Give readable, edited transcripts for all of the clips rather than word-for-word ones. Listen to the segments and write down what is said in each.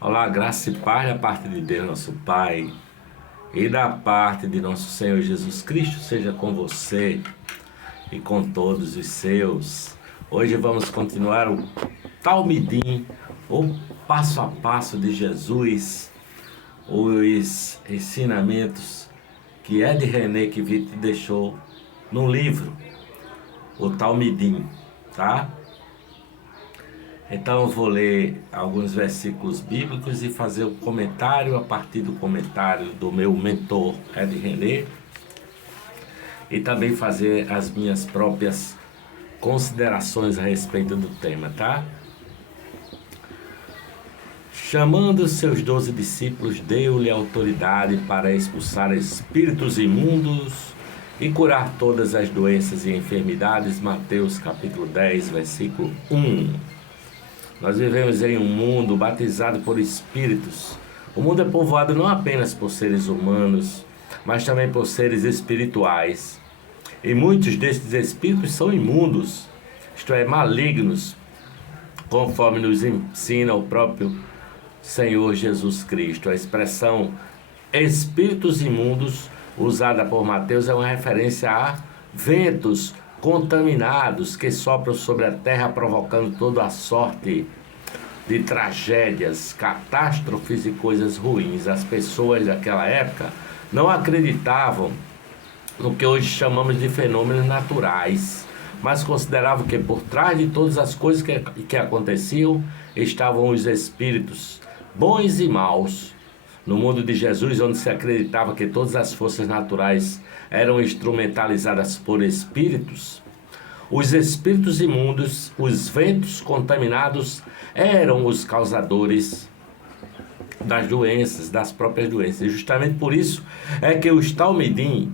Olá, graça e paz da parte de Deus, nosso Pai, e da parte de nosso Senhor Jesus Cristo, seja com você e com todos os seus. Hoje vamos continuar o Talmidim, o passo a passo de Jesus, os ensinamentos que Ed René Kivite deixou no livro, o Talmidim, tá? Então eu vou ler alguns versículos bíblicos e fazer um comentário a partir do comentário do meu mentor Ed René e também fazer as minhas próprias considerações a respeito do tema, tá? Chamando seus 12 discípulos, deu-lhe autoridade para expulsar espíritos imundos e curar todas as doenças e enfermidades. Mateus capítulo 10, versículo 1. Nós vivemos em um mundo batizado por espíritos. O mundo é povoado não apenas por seres humanos, mas também por seres espirituais. E muitos destes espíritos são imundos, isto é, malignos, conforme nos ensina o próprio Senhor Jesus Cristo. A expressão espíritos imundos, usada por Mateus, é uma referência a ventos contaminados que sopram sobre a terra, provocando toda a sorte de tragédias, catástrofes e coisas ruins. As pessoas daquela época não acreditavam no que hoje chamamos de fenômenos naturais, mas consideravam que por trás de todas as coisas que aconteciam estavam os espíritos bons e maus. No mundo de Jesus, onde se acreditava que todas as forças naturais eram instrumentalizadas por espíritos, os espíritos imundos, os ventos contaminados, eram os causadores das doenças, das próprias doenças. E justamente por isso é que os Talmidim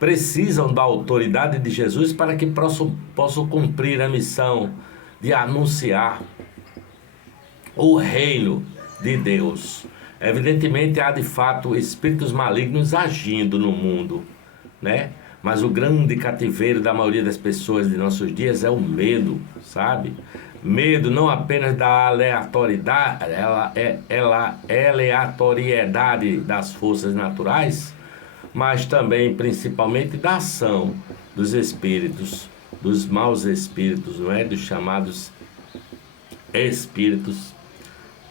precisam da autoridade de Jesus para que possam cumprir a missão de anunciar o reino de Deus. Evidentemente há de fato espíritos malignos agindo no mundo, né? Mas o grande cativeiro da maioria das pessoas de nossos dias é o medo, sabe? Medo não apenas da aleatoriedade das forças naturais, mas também, principalmente, da ação dos espíritos, dos maus espíritos, não é? Dos chamados espíritos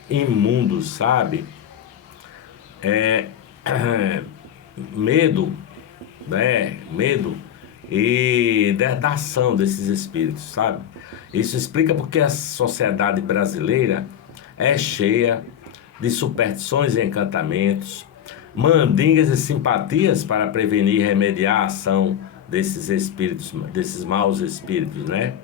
imundos, sabe? Medo, né? Medo e da ação desses espíritos, sabe? Isso explica porque a sociedade brasileira é cheia de superstições e encantamentos, mandingas e simpatias para prevenir e remediar a ação desses espíritos, desses maus espíritos, né?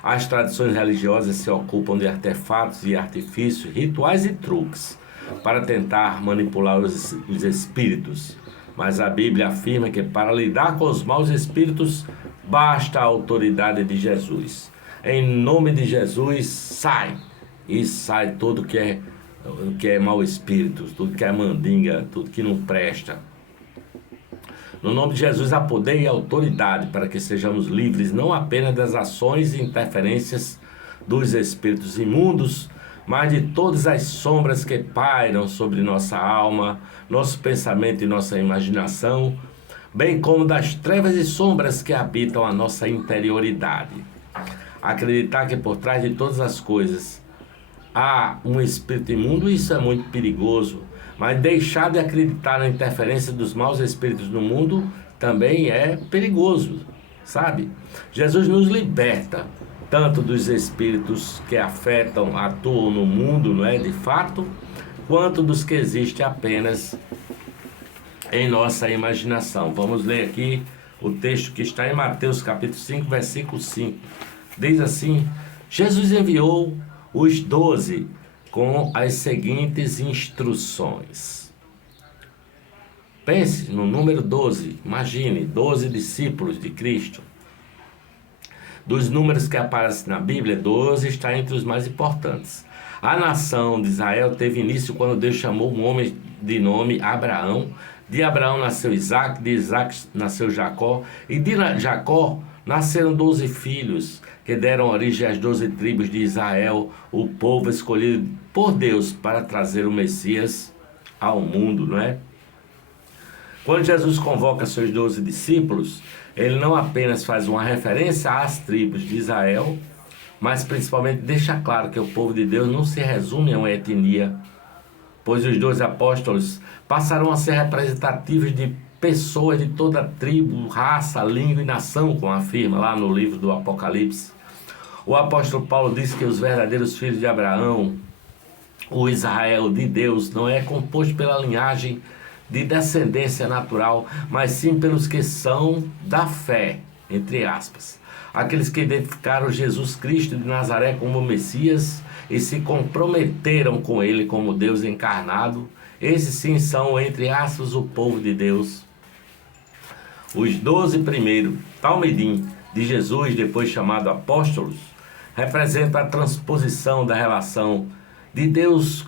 As tradições religiosas se ocupam de artefatos e artifícios, rituais e truques para tentar manipular os espíritos. Mas a Bíblia afirma que para lidar com os maus espíritos basta a autoridade de Jesus. Em nome de Jesus, sai! E sai tudo que é mau espírito, tudo que é mandinga, tudo que não presta. No nome de Jesus há poder e autoridade para que sejamos livres não apenas das ações e interferências dos espíritos imundos, mas de todas as sombras que pairam sobre nossa alma, nosso pensamento e nossa imaginação, bem como das trevas e sombras que habitam a nossa interioridade. Acreditar que por trás de todas as coisas há um espírito imundo, isso é muito perigoso, mas deixar de acreditar na interferência dos maus espíritos no mundo também é perigoso, sabe? Jesus nos liberta tanto dos espíritos que afetam, atuam no mundo, não é, de fato, quanto dos que existem apenas em nossa imaginação. Vamos ler aqui o texto que está em Mateus capítulo 5, versículo 5. Diz assim: Jesus enviou os 12 com as seguintes instruções. Pense no número 12, imagine, 12 discípulos de Cristo. Dos números que aparecem na Bíblia, 12 está entre os mais importantes. A nação de Israel teve início quando Deus chamou um homem de nome Abraão. De Abraão nasceu Isaac, de Isaac nasceu Jacó, e de Jacó nasceram 12 filhos, que deram origem às 12 tribos de Israel, o povo escolhido por Deus para trazer o Messias ao mundo, não é? Quando Jesus convoca seus 12 discípulos, ele não apenas faz uma referência às tribos de Israel, mas principalmente deixa claro que o povo de Deus não se resume a uma etnia, pois os 12 apóstolos passaram a ser representativos de pessoas de toda tribo, raça, língua e nação, como afirma lá no livro do Apocalipse. O apóstolo Paulo diz que os verdadeiros filhos de Abraão, o Israel de Deus, não é composto pela linhagem de descendência natural, mas sim pelos que são da fé, entre aspas. Aqueles que identificaram Jesus Cristo de Nazaré como Messias e se comprometeram com ele como Deus encarnado, esses sim são, entre aspas, o povo de Deus. Os 12 primeiros, Talmidim, de Jesus, depois chamado apóstolos, representam a transposição da relação de Deus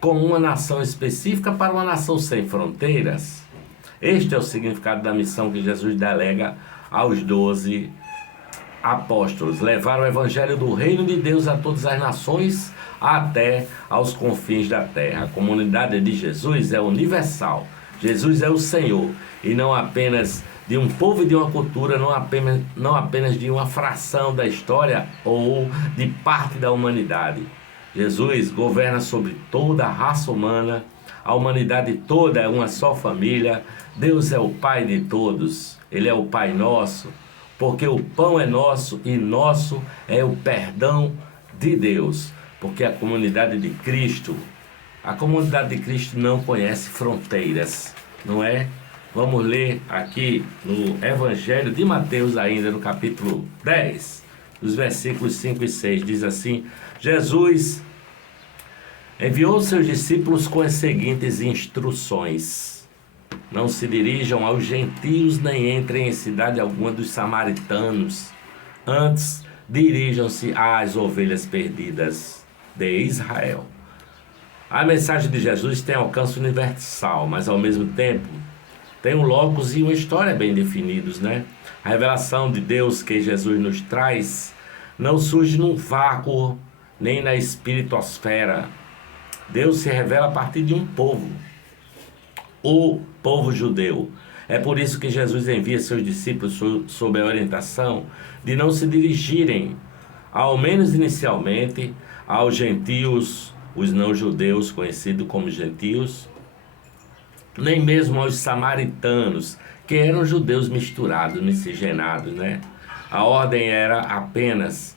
com uma nação específica para uma nação sem fronteiras. Este é o significado da missão que Jesus delega aos 12 apóstolos: levar o evangelho do reino de Deus a todas as nações, até aos confins da terra. A comunidade de Jesus é universal. Jesus é o Senhor, e não apenas de um povo e de uma cultura, não apenas de uma fração da história ou de parte da humanidade. Jesus governa sobre toda a raça humana, a humanidade toda é uma só família. Deus é o Pai de todos, Ele é o Pai nosso, porque o pão é nosso e nosso é o perdão de Deus, porque a comunidade de Cristo não conhece fronteiras, não é? Vamos ler aqui no Evangelho de Mateus, ainda no capítulo 10, os versículos 5 e 6, diz assim: Jesus enviou seus discípulos com as seguintes instruções: não se dirijam aos gentios, nem entrem em cidade alguma dos samaritanos. Antes, dirijam-se às ovelhas perdidas de Israel. A mensagem de Jesus tem alcance universal, mas ao mesmo tempo tem um locus e uma história bem definidos, né? A revelação de Deus que Jesus nos traz não surge num vácuo, nem na espiritosfera. Deus se revela a partir de um povo, o povo judeu. É por isso que Jesus envia seus discípulos sob a orientação de não se dirigirem, ao menos inicialmente, aos gentios, os não-judeus, conhecidos como gentios, nem mesmo aos samaritanos, que eram judeus misturados, miscigenados, né? A ordem era apenas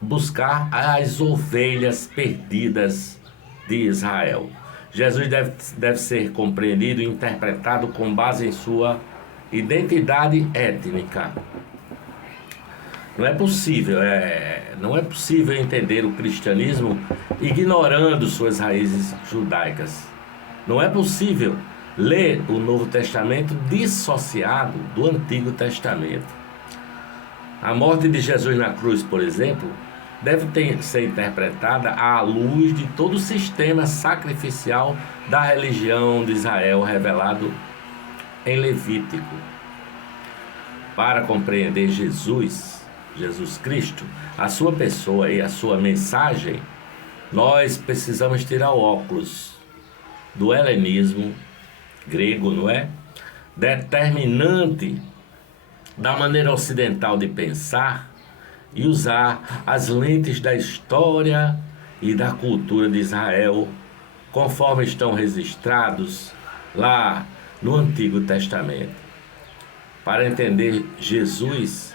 buscar as ovelhas perdidas de Israel. Jesus deve ser compreendido e interpretado com base em sua identidade étnica. Não é possível entender o cristianismo ignorando suas raízes judaicas. Não é possível ler o Novo Testamento dissociado do Antigo Testamento. A morte de Jesus na cruz, por exemplo, deve ser interpretada à luz de todo o sistema sacrificial da religião de Israel revelado em Levítico. Para compreender Jesus Cristo, a sua pessoa e a sua mensagem, nós precisamos tirar o óculos do helenismo grego, não é? Determinante da maneira ocidental de pensar, e usar as lentes da história e da cultura de Israel, conforme estão registrados lá no Antigo Testamento. Para entender Jesus,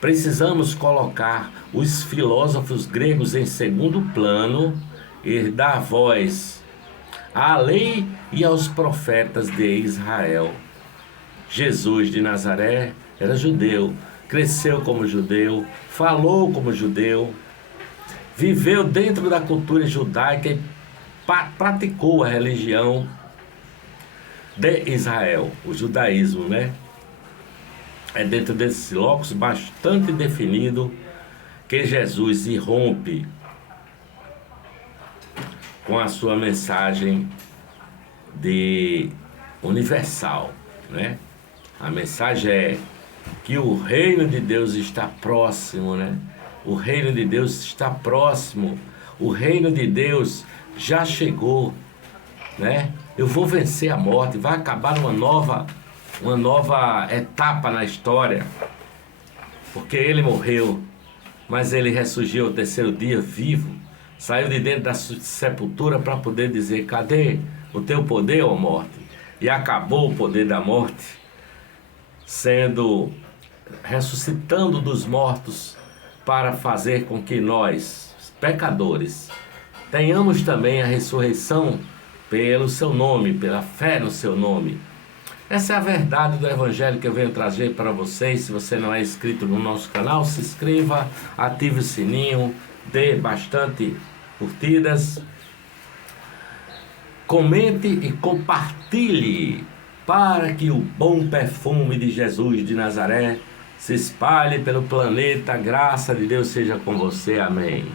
precisamos colocar os filósofos gregos em segundo plano e dar voz à lei e aos profetas de Israel. Jesus de Nazaré era judeu, cresceu como judeu, falou como judeu, viveu dentro da cultura judaica e praticou a religião de Israel, o judaísmo, né? É dentro desse locus bastante definido que Jesus irrompe com a sua mensagem de universal, né? A mensagem é que o reino de Deus está próximo, né? O reino de Deus está próximo. O reino de Deus já chegou, né? Eu vou vencer a morte, vai acabar uma nova etapa na história, porque ele morreu, mas ele ressurgiu ao terceiro dia vivo, saiu de dentro da sepultura para poder dizer: cadê o teu poder, ó morte? E acabou o poder da morte, ressuscitando dos mortos, para fazer com que nós, pecadores, tenhamos também a ressurreição pelo seu nome, pela fé no seu nome. Essa é a verdade do Evangelho que eu venho trazer para vocês. Se você não é inscrito no nosso canal, se inscreva, ative o sininho, dê bastante curtidas, comente e compartilhe, para que o bom perfume de Jesus de Nazaré se espalhe pelo planeta. A graça de Deus seja com você. Amém.